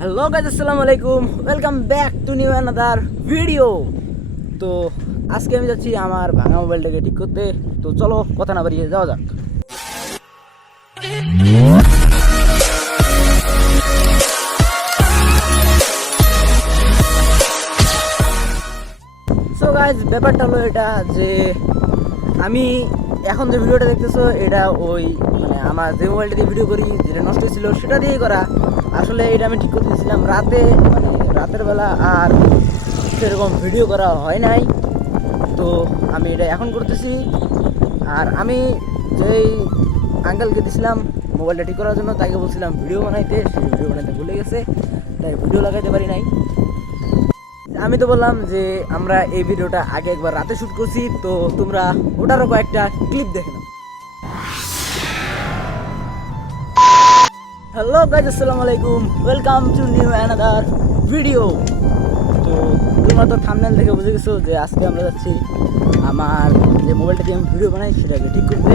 Hello guys, আসসালামু আলাইকুম। Welcome back to new another video. তো আজকে আমি যাচ্ছি আমার ভাঙা মোবাইলটাকে ঠিক করতে। তো চলো কথা না বাড়িয়ে যাওয়া যাক। সো গাইস, ব্যাপারটা হলো এটা যে আমি এখন যে ভিডিওটা দেখতেছো এটা ওই মানে আমার যে মোবাইলটা দিয়ে ভিডিও করি যেটা নষ্ট হয়েছিল সেটা দিয়েই করা। আসলে এটা আমি ঠিক করতে দিয়েছিলাম রাতে, মানে রাতের বেলা আর সেরকম ভিডিও করা হয় নাই। তো আমি এটা এখন করতেছি। আর আমি যেই আঙ্কেলকে দিয়েছিলাম মোবাইলটা ঠিক করার জন্য তাকে বলছিলাম ভিডিও বানাইতে, সেই ভিডিও বানাইতে ভুলে গেছে, তাই ভিডিও লাগাইতে পারি নাই। আমি তো বললাম যে আমরা এই ভিডিওটা আগে একবার রাতে শ্যুট করছি, তো তোমরা ওটারও কয়েকটা ক্লিপ দেখে নাও। হ্যালো গাইস, আসসালামু আলাইকুম। Welcome to new another video. তো তোমরা তো থাম্বনেল দেখে বুঝে গেছো যে আজকে আমরা যাচ্ছি আমার যে মোবাইলটা দিয়ে আমি ভিডিও বানাই সেটাকে ঠিক করতে।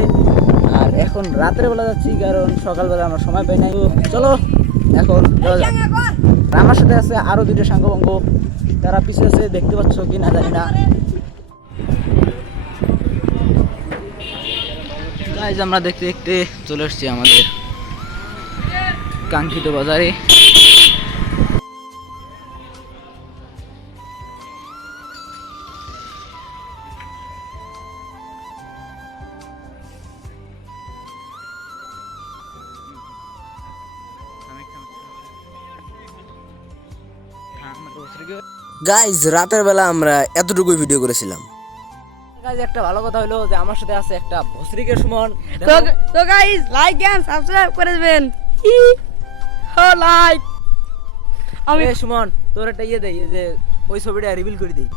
আর এখন রাতের বেলা যাচ্ছি কারণ সকালবেলা আমরা সময় পাই নাই। তো চলো এখন যাওয়া যাক। আর আমার সাথে আছে আরও দুইটা সাঙ্গবঙ্গ, তারা পিছিয়ে আছে, দেখতে পাচ্ছ কি না জানি না। গাইজ আমরা দেখতে দেখতে চলে এসেছি আমাদের কাঙ্ক্ষিত বাজারে। গাইজ রাতের বেলা আমরা এতটুকুই ভিডিও করেছিলাম। গাইজ একটা ভালো কথা হলো যে আমার সাথে আছে একটা ভস্রিকের সুমন। তো গাইস লাইক এন্ড সাবস্ক্রাইব করে দিবেন। লাইক আমি এ সুমন, তোর একটা ইয়ে দেই যে ওই ছবিটা রিভিল করে দেই।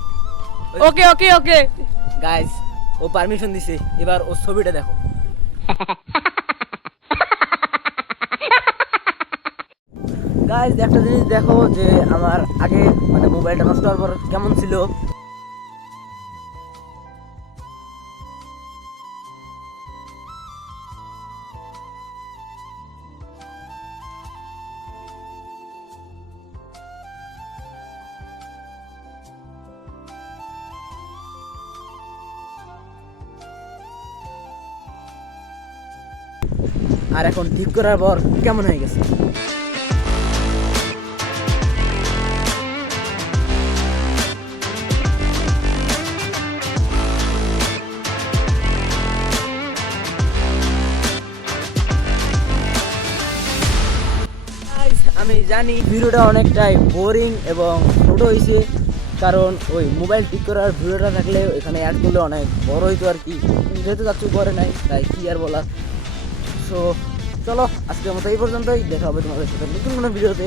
ওকে ওকে ওকে গাইজ ও পারমিশন দিছে, এবার ও ছবিটা দেখো। গাইজ একটা জিনিস দেখো যে আমার আগে মানে মোবাইলটা নষ্ট হওয়ার পর কেমন ছিল। আর এখন ঠিক করার পর কেমন হয়ে গেছে। আমি জানি ভিডিওটা অনেকটাই বোরিং এবং ছোট হয়েছে, কারণ ওই মোবাইল ঠিক করার ভিডিওটা থাকলে এখানে অ্যাড করলে অনেক বড় হইতো আর কি, যেহেতু চাচ্ছু করে নাই তাই কি আর বলার। সো চলো আজকের মতো এই পর্যন্তই, দেখা হবে তোমাদের সাথে নতুন কোনো ভিডিওতে।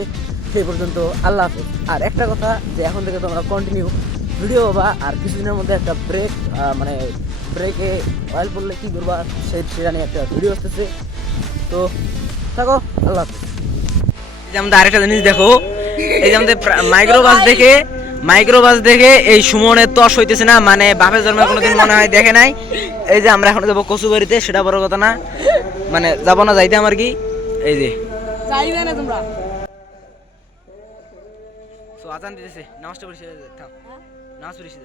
সেই পর্যন্ত আল্লাহ হাফেজ। আর একটা কথা যে এখন থেকে তোমরা কন্টিনিউ ভিডিও পাবা, আর কিছুদিনের মধ্যে একটা ব্রেক, মানে ব্রেকে অয়েল পড়লে কী করবা সেটা নিয়ে একটা ভিডিও আসতেছে। তো থাকো, আল্লাহ হাফেজ। এই যে আমাদের আরেকটা জিনিস দেখো, এই যে আমাদের মাইক্রোবাস দেখে এই সুমনের তস হইতেছে না, মানে বাপের জন্মে কোনোদিন মনে হয় দেখে নাই। এই যে আমরা এখন যাবো কচুবাড়িতে, সেটা বড় কথা না, মানে যাবো না যাইতে আমার কি। এই যে যাইবে না তোমরা। আজান দিতেছে, নামাজটা পড়িস, নামাজ পড়িস।